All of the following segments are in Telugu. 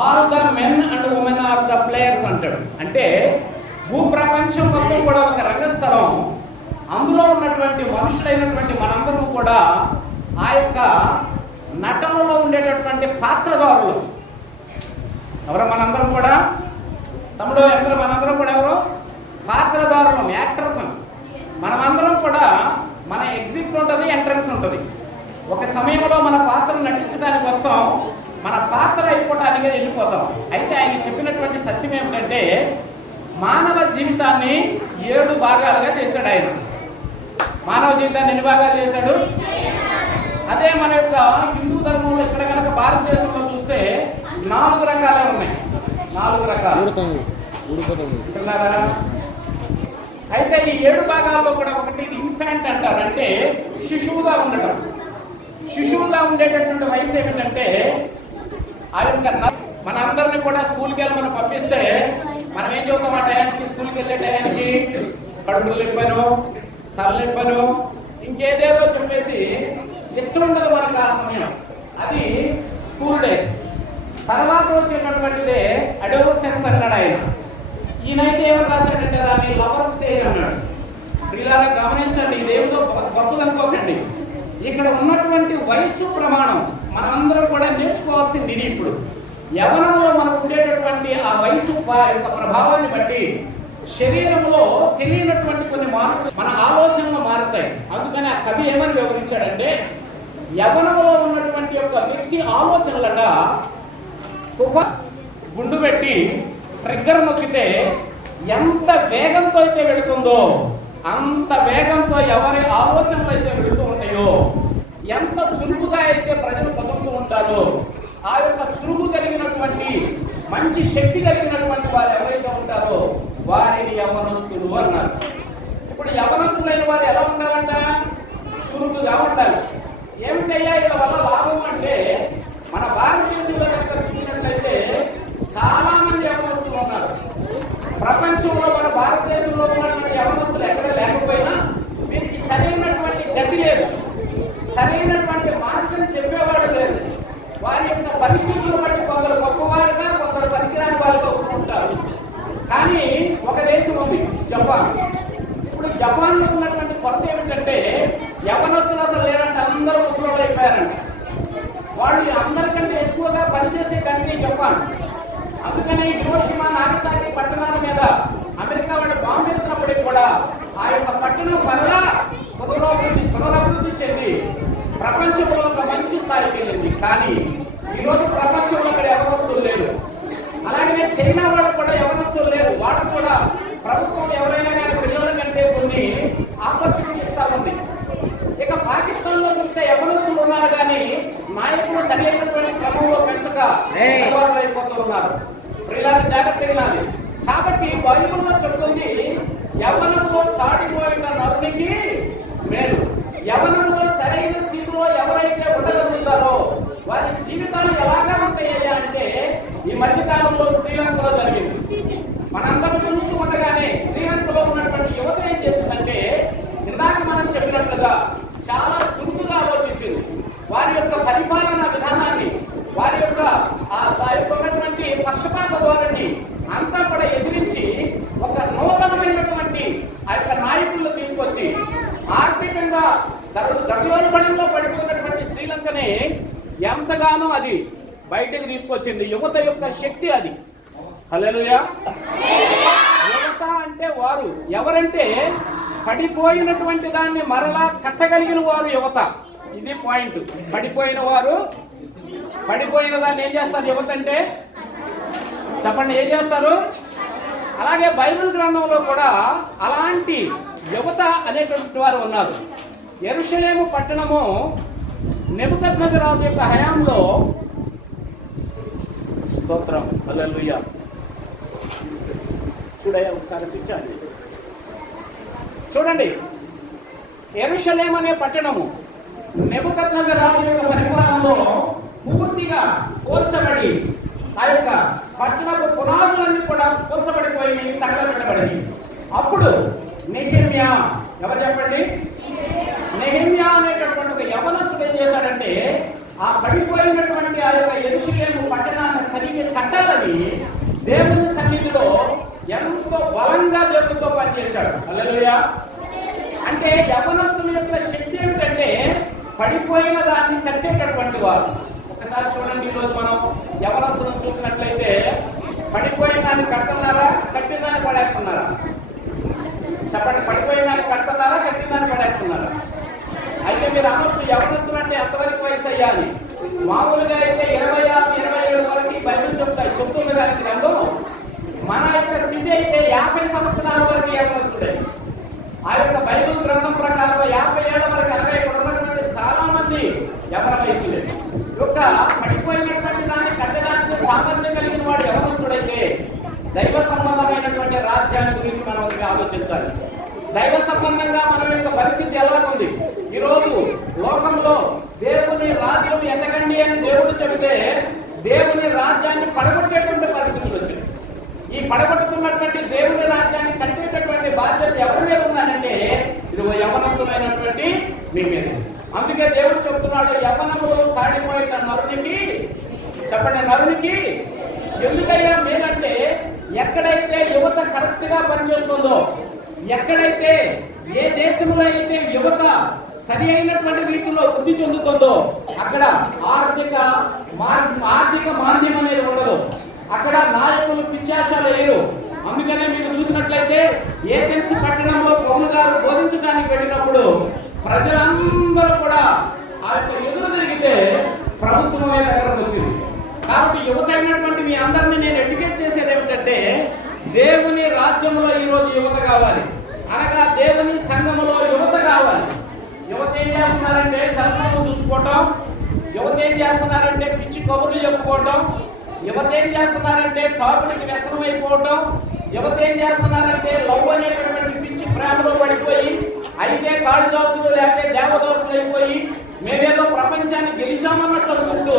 All the men and women are the players అంటాడు. అంటే భూప్రపంచం మొత్తం కూడా ఒక రంగస్థలం. అందులో ఉన్నటువంటి మనుషులైనటువంటి మనందరూ కూడా ఆ యొక్క నటనలో ఉండేటటువంటి పాత్రదారులు. ఎవరు మనందరం కూడా? తమ్ముడు ఎవరు మనందరం కూడా ఎవరు? పాత్రదారులం యాక్టర్స్ మనమందరం కూడా మన ఎగ్జిట్ ఉంటుంది ఎంట్రన్స్ ఉంటుంది. ఒక సమయంలో మన పాత్ర నటించడానికి వస్తాం. మన పాత్ర అయిపోవటానికి వెళ్ళిపోతాం. అయితే ఆయన చెప్పినటువంటి సత్యం ఏమిటంటే మానవ జీవితాన్ని ఏడు భాగాలుగా చేశాడు ఆయన. మానవ జీవితాన్ని ఎన్ని భాగాలు చేశాడు? అదే మన యొక్క హిందూ ధర్మంలో ఇక్కడ కనుక భారతదేశంలో చూస్తే నాలుగు రకాలే ఉన్నాయి. నాలుగు రకాలు. అయితే ఈ ఏడు భాగాల్లో కూడా ఒకటి ఇన్ఫాంట్ అంటారు. అంటే శిశువుగా ఉండటం. శిశువుగా ఉండేటటువంటి వయసు ఏమిటంటే ఆ యొక్క మన అందరిని కూడా స్కూల్కి వెళ్ళి మనం పంపిస్తే మనం ఏం చెబుతాం ఆ టయానికి? స్కూల్కి వెళ్ళే టయానికి? కడుపులు నింపను తల నింపను ఇంకేదేదో చెప్పేసి ఇష్టం ఉండదు మనకు ఆ సమయం. అది స్కూల్ డేస్. తర్వాత వచ్చినటువంటిదే అడోలసెన్స్ అన్నాడు ఆయన. ఈయనైతే ఏమని రాశాడంటే దాన్ని లవర్ స్టేజ్ అన్నాడు. ఇలా గమనించండి ఇదేమిటో గొప్పదనుకోకండి. ఇక్కడ ఉన్నటువంటి వయస్సు ప్రమాణం మనందరం కూడా నేర్చుకోవాల్సింది ఇది ఇప్పుడు. యవనంలో మనకు ఉండేటటువంటి ఆ వయసు ప- యొక్క ప్రభావాన్ని బట్టి శరీరంలో తెలియనటువంటి కొన్ని మార్పులు మన ఆలోచనలు మారుతాయి. అందుకని ఆ కవి ఏమని వివరించాడంటే యవనంలో ఉన్నటువంటి యొక్క వ్యక్తి ఆలోచనలట తుఫ గుండు పెట్టి ట్రిగ్గర్ నొక్కితే ఎంత వేగంతో అయితే వెళుతుందో అంత వేగంతో ఎవరి ఆలోచనలు అయితే వెళుతూ ఉంటాయో ఎంత చురుకుగా అయితే ప్రజలు బతుకుతూ ఆ యొక్క చురుకు కలిగినటువంటి మంచి శక్తి కలిగినటువంటి వారు ఎవరైతే ఉంటారో వారిని యవనస్తులు అన్నారు. ఇప్పుడు యవనస్తులైన వారు ఎలా ఉండాలంట? చురుకుగా ఉండాలి. ఏమిటయ్యా ఇక్కడ వల్ల లాభం అంటే మన భారతదేశంలో కనుక చూసినట్లయితే చాలా మంది యవనస్తులు ఉన్నారు. ప్రపంచంలో మన భారతదేశంలో ఉన్నటువంటి యవనస్తులు ఎక్కడ లేకపోయినా వీరికి సరైనటువంటి గతి లేదు. సరైనటువంటి మార్గం చెప్పేవారు వారి యొక్క పరిస్థితులను బట్టి కొందరు గొప్పవారుగా కొందరు పనికిరాని వారితో ఉంటారు కానీ ఒక దేశం ఉంది జపాన్. ఇప్పుడు జపాన్లో ఉన్నటువంటి కొత్త ఏమిటంటే యవనస్తులు అసలు లేరంటే అందరూ ముసలు అయిపోయారంట. వాళ్ళు అందరికంటే ఎక్కువగా పనిచేసే కంటే జపాన్. అందుకనే హిరోషిమా నాగసాకి పట్టణాల మీద అమెరికా వాళ్ళు బాంబు వేసినప్పటికి కూడా ఆ యొక్క పట్టణం మరలా పునరాభివృద్ధి పునరాభివృద్ధి చెంది ప్రపంచంలో ఒక మంచి స్థాయికి వెళ్ళింది. కానీ ఈరోజు ప్రపంచంలో అక్కడ ఎవరొస్తులు లేదు. అలాగే చైనా వాళ్ళు కూడా ఎవరొస్తులు లేదు. వాళ్ళు కూడా ప్రభుత్వం ఎవరైనా కానీ పిల్లల కంటే కొన్ని ఆపర్చునిటీ ఇస్తా ఉంది. ఇక పాకిస్తాన్లో చూస్తే ఎవరొస్తులు ఉన్నారు కానీ నాయకులు సరైనటువంటి క్రమంలో పెంచక అయిపోతూ ఉన్నారు. పిల్లలు జాగ్రత్త వినాలి కాబట్టి బైబిల్లో చెప్తుంది యవనంలో తాడిపోయిన నరునికి మేలు యవనంలో సరైన స్థితిలో ఎవరైతే ఉండగలుగుతారో వారి జీవితాలు ఎలాగా ఉంటాయ్యా అంటే ఈ మధ్య కాలంలో శ్రీలంకలో జరిగింది మనందరం చూస్తూ ఉండగానే శ్రీలంకలో ఉన్నటువంటి యువత ఏం చేసిందంటే ఇందాక మనం చెప్పినట్లుగా చాలా చురుకుగా ఆలోచించింది వారి యొక్క పరిపాలన విధానాన్ని వారి యొక్క ఆ వారి యొక్క ఉన్నటువంటి పక్షపాత ధోరణి అంతా కూడా ఎదిరించి ఒక నూతనమైనటువంటి ఆ యొక్క నాయకులను తీసుకొచ్చి ఆర్థికంగా దగలోపడంలో పడిపోయినటువంటి శ్రీలంకని ఎంతగానో అది బయటకు తీసుకొచ్చింది. యువత యొక్క శక్తి అది. హలోయా యువత అంటే వారు. ఎవరంటే పడిపోయినటువంటి దాన్ని మరలా కట్టగలిగిన వారు యువత. ఇది పాయింట్. పడిపోయిన వారు పడిపోయిన దాన్ని ఏం చేస్తారు యువత అంటే? చెప్పండి ఏం చేస్తారు? అలాగే బైబిల్ గ్రంథంలో కూడా అలాంటి యువత అనేటువంటి వారు ఉన్నారు. ఎరుషలేము పట్టణము నెబుకద్నజ రాజు యొక్క హయాంలో స్తోత్రం. హల్లెలూయా. చూడయ్యా ఒకసారి స్విచ్ చూడండి ఎరుషలేం అనే పట్టణము నెబుకద్నజర్ రాజు యొక్క పరిపాలనలో పూర్తిగా పోల్చబడి ఆ యొక్క పట్టణపు పునాదులన్నీ కూడా పోల్చబడిపోయి తగలబెట్టబడి అప్పుడు నెహెమ్యా ఎవరు చెప్పండి? నెహిమ్యా అనేటటువంటి ఒక యవనస్తుడు ఏం చేశాడంటే ఆ పడిపోయినటువంటి ఆ యొక్క ఎరుషలేము పట్టణాన్ని కలిగి కట్టాలని దేవుని సన్నిధిలో ఎంతో బలంగా దేవుడితో పనిచేశాడు. హల్లెలూయా. అంటే యవనస్తుల యొక్క శక్తి ఏమిటంటే పడిపోయిన దాన్ని కట్టేటటువంటి వారు. ఒకసారి చూడండి ఈరోజు మనం యవనస్తులను చూసినట్లయితే పడిపోయిన దాన్ని కడుతున్నారా కట్టిన దాన్ని పడేస్తున్నారా? చెప్పండి పడిపోయిన దాన్ని కడుతున్నారా కట్టిన దాన్ని పడేస్తున్నారా? అయితే మీరు అనొచ్చు యవనస్తులు అంటే ఎంతవరకు వయసు అయ్యాలి? మామూలుగా అయితే ఇరవై ఆరు ఇరవై ఏడు వరకు ఈ బైబిల్ చెప్తాయి. చెప్తుంది కానీ గ్రంథం? మన యొక్క స్థితి అయితే యాభై సంవత్సరాల వరకు యవనస్తుడే. ఆ యొక్క బైబిల్ గ్రంథం ప్రకారం యాభై ఏళ్ళ వరకు అనగా ఇక్కడ ఉన్నటువంటి చాలా మంది ఎవరి వయసులే యొక్క పడిపోయినటువంటి దాన్ని కట్టడానికి సామర్థ్యం కలిగిన వాడు యవనస్తుడైతే దైవ సంబంధమైనటువంటి రాజ్యాన్ని గురించి మనం ఆలోచించాలి. దైవ సంబంధంగా మన యొక్క పరిస్థితి ఎలా ఉంది? ఈరోజు లోకంలో దేవుని రాజ్యం ఎదగండి అని దేవుడు చెబితే దేవుని రాజ్యాన్ని పడగొట్టేటువంటి పరిస్థితులు వచ్చింది ఈ పడగొట్టుతున్నటువంటి దేవుని రాజ్యాన్ని కట్టేటటువంటి బాధ్యత ఎవరి మీద ఉందంటే ఇది యవనస్తులైనటువంటి మీ మీద అందుకే దేవుడు చెబుతున్నాడు యవనములు కాడిపోయిన నరునికి చెప్పండి నరునికి ఎందుకయ్యా మేలంటే ఎక్కడైతే యువత కరెక్ట్గా పనిచేస్తుందో ఎక్కడైతే ఏ దేశంలో అయితే యువత సరి అయినటువంటి రీతిలో వృద్ధి చెందుతుందో అక్కడ ఆర్థిక ఆర్థిక మాంద్యం అనేది ఉండదు. అక్కడ నాయకులు పిచ్చాశాలు లేరు అందుకనే మీరు చూసినట్లయితే ఏజెన్సీ పట్టణంలో పౌలు గారు బోధించడానికి వెళ్ళినప్పుడు ప్రజలందరూ కూడా ఆ యొక్క ఎదురు తిరిగితే ప్రభుత్వమే దగ్గరకు వచ్చింది. కాబట్టి యువత అయినటువంటి మీ అందరినీ నేను ఎడ్యుకేట్ చేసేది ఏమిటంటే దేవుని రాజ్యంలో ఈరోజు యువత కావాలి. అనగా దేవుని సంఘములో యువత కావాలి. యువత ఏం చేస్తున్నారంటే సెల్ చూసుకోవటం. యువత ఏం చేస్తున్నారంటే పిచ్చి కబుర్లు చెప్పుకోవటం. యువత ఏం చేస్తున్నారంటే కాపుడికి వ్యసనం అయిపోవటం. యువత ఏం చేస్తున్నారంటే లవ్ అనేటటువంటి పిచ్చి ప్రేమలో పడిపోయి అయితే కాళిదాసులు లేకపోతే దేవదాసులు అయిపోయి మేమేదో ప్రపంచాన్ని గెలిచామన్నట్టు అనుకుంటూ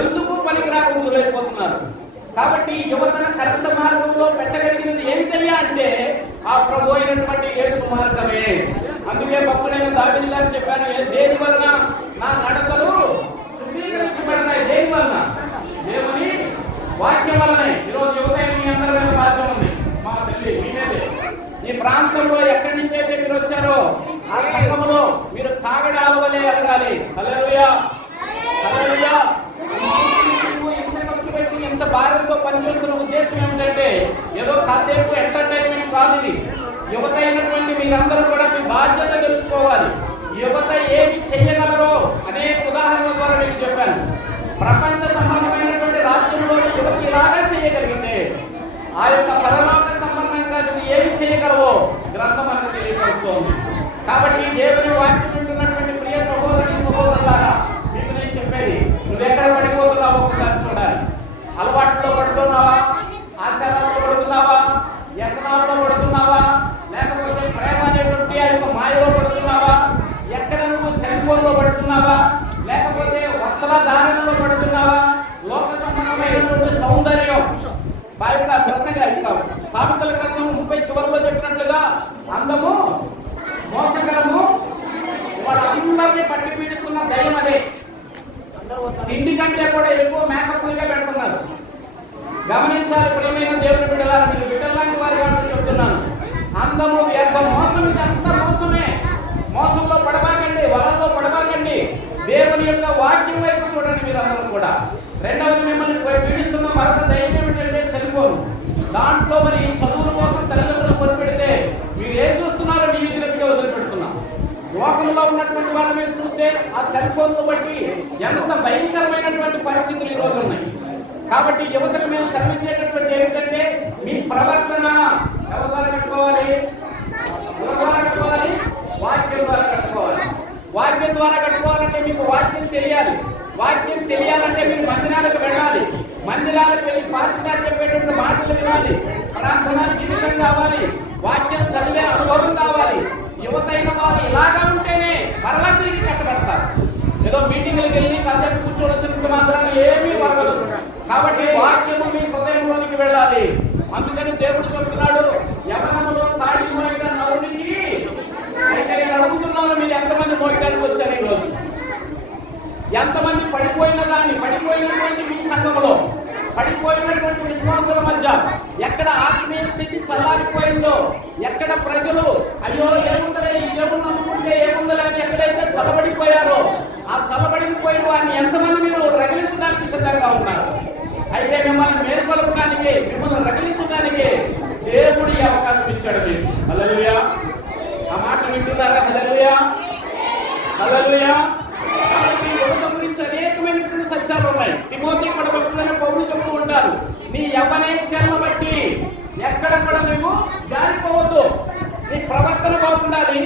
ఎందుకు పనికిరాకుండా అయిపోతున్నారు కాబట్టి యువతను కరెక్ట్ మార్గంలో పెట్టగలిగినది ఏంటయ్యా అంటే ఆ ప్రభు అయినటువంటి యేసు మార్గమే అందుకే భక్తుడైన దావిది గారు చెప్పాను దేని వలన నా నడకలు శుద్ధీకరించబడినాయి దేని వలన దేవుని వాక్యం వలనే ఈరోజు యువత మీ అందరి మీద రాజ్యం ఉంది మా తల్లి మీ మీదే ఈ ప్రాంతంలో ఎక్కడి నుంచి అయితే మీరు వచ్చారో ఆ సంఘంలో మీరు కాగడాల వలె ఎదగాలి హల్లెలూయా హల్లెలూయా మీకు ఇంత ఖర్చు పెట్టి ఇంత భారంతో పనిచేస్తున్న ఉద్దేశం ఏమిటంటే ఏదో కాసేపు ఎంటర్టైన్మెంట్ కాదు ఇది యువత అయినటువంటి మీరందరూ కూడా మీ బాధ్యత తెలుసుకోవాలి యువత ఏమి చెయ్యగలరో అనేక ఉదాహరణల ద్వారా మీకు చెప్పాను ప్రపంచ సంబంధమైనటువంటి రాజ్యంలో యువత ఇలాగా చేయగలిగితే ఆ యొక్క పరలోక సంబంధంగా నువ్వు ఏమి చేయగలవో గ్రంథం మనకు తెలియపరుస్తోంది కాబట్టి దేవుని వాక్యం వింటున్నటువంటి ప్రియ సహోదరి సహోదరులారా మీకు నేను చెప్పేది నువ్వు ఎక్కడ పడిపోతున్నావు ఒకసారి చూడాలి అలవాట్లో పడుతున్నావా ఆచారాల్లో పడుతున్నావా వ్యసనాల్లో పడుతున్నావా లేకపోతే ప్రేమ అనేటువంటి ఆ యొక్క మాయలో పడుతున్నావా ఎక్కడ నువ్వు సెల్ ఫోన్లో పడుతున్నావా లేకపోతే వస్త్రధారణలో పడుతున్నావా లోక సంబంధమైనటువంటి సౌందర్యం బయట ప్రసంగ సామెతల గ్రంథం ముప్పై చివరిలో చెప్పినట్లుగా అందము మోసకరము వాళ్ళందరినీ పట్టి పీడిస్తున్న దయ్యం అదే తిండి కంటే కూడా ఎక్కువ మేకప్లుగా పెడుతున్నారు గమనించాలి ప్రియమైన దేవుని బిడ్డలారా మీరు బిడ్డలాంటి వారి కాబట్టి చెప్తున్నాను అందము వ్యర్థ మోసం ఇది అంత మోసమే మోసంలో పడబాకండి వలల్లో పడబాకండి దేవుని యొక్క వాక్యం వైపు చూడండి మీరు అందరూ కూడా. రెండవది మిమ్మల్ని పీడిస్తున్న మరొక దయ్యం ఏమిటంటే సెల్ ఫోన్. దాంట్లో మరి చదువుల కోసం తల్లిదండ్రులు వదిలిపెడితే మీరు ఏం చూస్తున్నారో మీ దగ్గరికి వదిలిపెడుతున్నాం. లోకంలో ఉన్నటువంటి వాళ్ళు మీరు చూస్తే ఆ సెల్ ఫోన్ను బట్టి ఎంత భయంకరమైనటువంటి పరిస్థితులు ఈ రోజు ఉన్నాయి. కాబట్టి యువతకు మేము శ్రమించేటటువంటి ఏమిటంటే మీ ప్రవర్తన ఎవరి ద్వారా కట్టుకోవాలి? ద్వారా కట్టుకోవాలి? వాక్యం ద్వారా కట్టుకోవాలి. వాక్యం ద్వారా కట్టుకోవాలంటే మీకు వాక్యం తెలియాలి. వాక్యం తెలియాలంటే మీరు మందిరాలకు వెళ్ళాలి. మందిరాలకు వెళ్ళి పాస్టర్ చెప్పేటువంటి మాటలు వినాలి. ప్రార్థన జీవితం కావాలి. వాక్యం చదివే అనుభవం కావాలి. యువతైన వారు ఇలాగా ఉంటేనే మరలా తిరిగి కట్టబడతారు. ఏదో మీటింగ్లకు వెళ్ళి కాసేపు కూర్చొని వచ్చినప్పుడు మాత్రం ఏమీ వరగదు కాబట్టి వాక్యము మీ హృదయంలోనికి వెళ్ళాలి. అందుకని దేవుడు చెప్తున్నాడు యవనములో తాడి మోయిన నరునికి అయితే నేను అడుగుతున్నాను మీరు ఎంతమంది మోయడానికి వచ్చారు ఈరోజు? ఎంతమంది పడిపోయిన దాన్ని పడిపోయినటువంటి మీ సంఘంలో పడిపోయినటువంటి విశ్వాసుల మధ్య ఎక్కడ ఆత్మీయ స్థితి చల్లారిపోయిందో ఎక్కడ ప్రజలు అయ్యో ఏముందలే ఏముంది అనుకుంటే ఏముందలే ఎక్కడైతే చదవడిపోయారో ఆ చదవడిపోయిన వారిని ఎంతమంది మీరు రగిలించడానికి సిద్ధంగా ఉన్నారు? అయితే మిమ్మల్ని మేల్కొలపడానికి మిమ్మల్ని రగిలించడానికి దేవుడి అవకాశం ఇచ్చాడు మీకు. ఆ మాట వింటున్నారా? హలలుయా హలలుయా నీ యవనేచ్ఛలను బట్టి ఎక్కడ కూడా నువ్వు జారిపోవద్దు. నీ ప్రవర్తన బాగుండాలి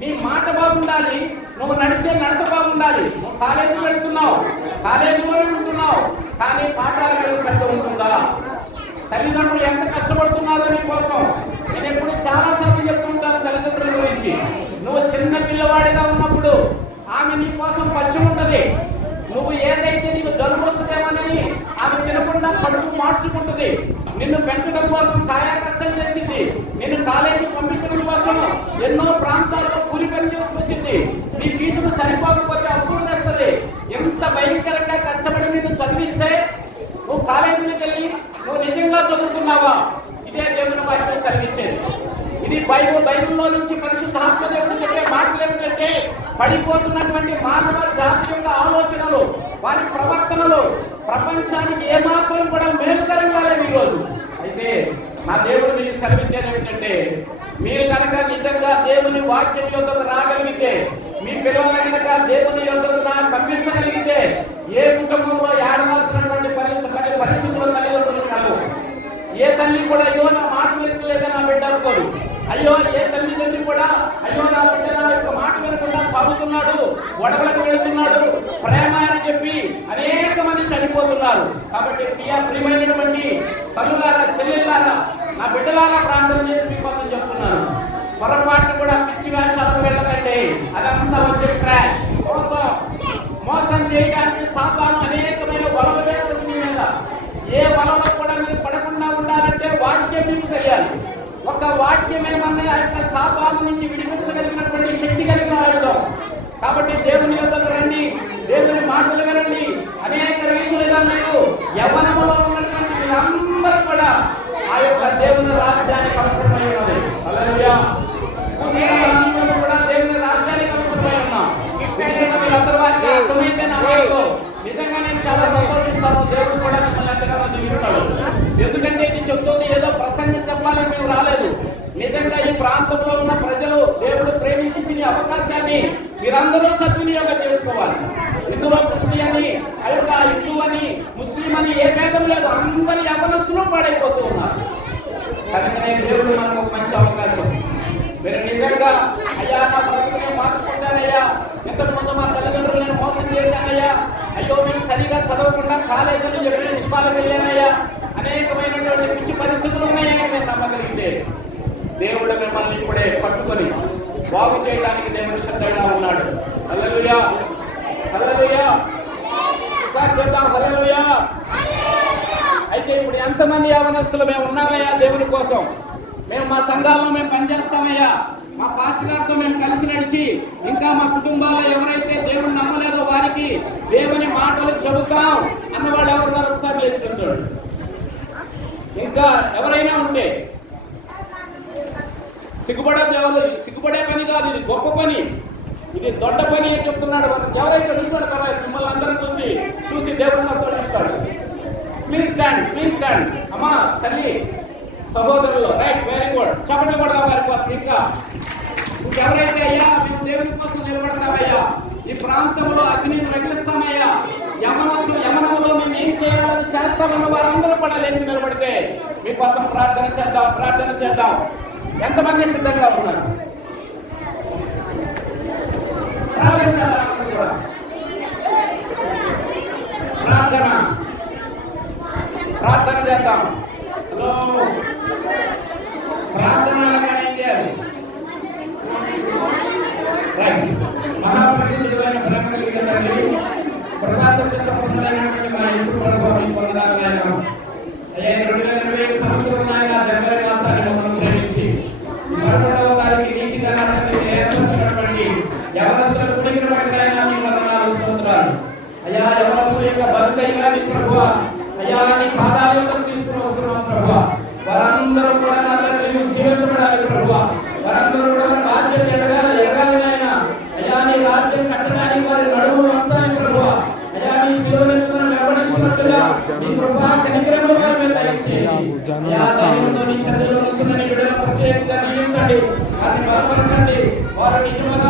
నీ మాట బాగుండాలి నువ్వు నడిచే నడత బాగుండాలి. నువ్వు కాలేజీకి వెళ్తున్నావు కాలేజీలోనే ఉంటున్నావు కానీ పాఠాలు శ్రద్ధ ఉంటుందా? తల్లిదండ్రులు ఎంత కష్టపడుతున్నారో నీ కోసం. నేను ఎప్పుడు చాలా సార్లు చెప్తుంటాను తల్లిదండ్రుల గురించి. నువ్వు చిన్న పిల్లవాడిగా చేసింది. నిన్ను పెంచడం కోసం కాయా కష్టం చేసింది. నిన్ను కాలేజీ పంపించడం కోసం ఎన్నో ప్రాంతాల్లో కూలి పని చేసుకొచ్చింది. నీ ఫీజులు సరిపోకపోతే అప్పులు తెస్తుంది. ఎంత భయంకరంగా కష్టపడి నిన్ను చదివిస్తే నువ్వు కాలేజీకి వెళ్ళి నువ్వు నిజంగా చదువుతున్నావా ఇదే దేవుని వాక్యం సెలవిచ్చేది. ఇది బైబుల్ బైబిల్లో నుంచి పరిశుద్ధాత్మ దేవుడు చెప్పే మాటలు ఏమిటంటే పడిపోతున్నటువంటి మానవ జాతి యొక్క ఆలోచనలు వారి ప్రవర్తనలు ప్రపంచానికి ఏమాత్రం కూడా మేలుకరం కాలేదు ఈరోజు అయితే నా దేవుడు మీకు సెలవిచ్చేది ఏమిటంటే మీరు కనుక నిజంగా దేవుని వాక్యం యొక్క రాగలిగితే మీ పిల్లల కనుక దేవుని యొక్క నా పంపించగలిగితే ఏ కుటుంబంలో ఏడవలసినటువంటి పరి పరి- పరిస్థితులు తల్లిదండ్రులు కాదు ఏ తల్లి కూడా అయ్యో నా మాట వినట్లేదని నా బిడ్డ అనుకోదు. అయ్యో ఏ తల్లి తల్లి కూడా అయ్యో నా బిడ్డ నా యొక్క కాబట్టి పిఆర్ ప్రియమైనటువంటి తల్లులాగా చెల్లెల్లాగా నా బిడ్డలాగా ప్రార్థన చేసి మీకోసం చెప్తున్నాను. పొరపాటు కూడా పిచ్చిగా చదువు వెళ్ళకండి అదంతా వచ్చే ట్రాష్ మోసం మోసం చేయడానికి సాతాను అనేకమైన వలలు వేస్తుంది మీ మీద. ఏ వలలో కూడా మీరు పడకుండా ఉండాలంటే వాక్యం మీకు తెలియాలి. ఒక వాక్యం ఏమన్నా ఆ యొక్క శాపాల నుంచి విడిపించగలిగినటువంటి శక్తి కలిగిన ఆయుధం కాబట్టి దేవుని యొక్కకు రండి దేవుని మాటలు వినండి అనేక రీతులుగా మీరు యవనములో ఉన్నటువంటి మీరందరూ కూడా ఆ యొక్క దేవుని రాజ్యానికి అవసరమై ఉన్నది హల్లెలూయా మనందరం కూడా దేవుని రాజ్యానికి అవసరమై ఉన్నాం నిజంగా మీరందరూ వారికి అర్థమైతే నా మాటలు నిజంగా నేను చాలా సంతోషిస్తాను దేవుడు కూడా మిమ్మల్ని ఎంతగానో దీవిస్తాడు ఎందుకంటే ఇది చెప్తుంది ఏదో ప్రసంగం చెప్పాలని మేము రాలేదు నిజంగా ఈ ప్రాంతంలో ఉన్న ప్రజలు దేవుడు ప్రేమించిన ఈ అవకాశాన్ని మీరందరూ సద్వినియోగం చేసుకోవాలి. ఇందులో క్రిస్టియని అయ్యొక్క హిందూ అని ముస్లిం అని ఏ భేదం లేదు. అందరి యవనస్తులు పాడైపోతూ ఉన్నారు. కనుక దేవుడు మనకు ఒక మంచి అవకాశం. మీరు నిజంగా అయ్యా నా బ్రతుకుని మార్చుకుంటానయ్యా. ఇంతకు ముందు మా తల్లిదండ్రులు నేను మోసం చేశానయ్యా. అయ్యో మేము సరిగా చదవకుండా కాలేజీలు చెప్పి శిల్పాలకు వెళ్ళానయ్యా. అనేకమైనటువంటి పిచ్చి పరిస్థితులు ఉన్నాయని నేను నమ్మగలిగితే దేవుడు మిమ్మల్ని ఇప్పుడే పట్టుకొని బాగు చేయడానికి దేవుడు సిద్ధంగా ఉన్నాడు. హల్లెలూయా. హల్లెలూయా. సార్ చెప్తాం హల్లెలూయా. అయితే ఇప్పుడు ఎంతమంది యవనస్తులు మేము ఉన్నామయ్యా దేవుని కోసం? మేము మా సంఘాల్లో మేము పనిచేస్తామయ్యా. మా పాస్టర్ గారితో మేము కలిసి నడిచి ఇంకా మా కుటుంబాల్లో ఎవరైతే దేవుని నమ్మలేదో వారికి దేవుని మాటలు చెబుతాం అన్న వాళ్ళు ఎవరున్నారు? ఒకసారి లేచి చూడండి ఇంకా ఎవరైనా ఉంటే సిగ్గుపడే ఎవరు? సిగ్గుపడే పని కాదు ఇది గొప్ప పని. ఇది దొడ్డ పని అని చెప్తున్నాడు. ఎవరైతే నిల్చోడు కదా మిమ్మల్ని అందరం చూసి చూసి దేవుడు సంతోషిస్తాడు. ప్లీజ్ స్టాండ్ ప్లీజ్ స్టాండ్ అమ్మా తల్లి సహోదరులు రైట్ వెరీ గుడ్ చెప్పడం కూడా వారి కోసం ఇంకా. ఎవరైతే అయ్యా మేము దేవుని కోసం నిలబడతామయ్యా ఈ ప్రాంతంలో అగ్నిని రగిలిస్తామయ్యా యమనస్తు యమనములో మేము ఏం చేయాలని చేస్తామన్న వారందరూ కూడా లేచి నిలబడితే మీకోసం ప్రార్థన చేద్దాం ప్రార్థన చేద్దాం. ఎంతమంది సిద్ధంగా ఉన్నారు? గమనించండి వారు నిజమైన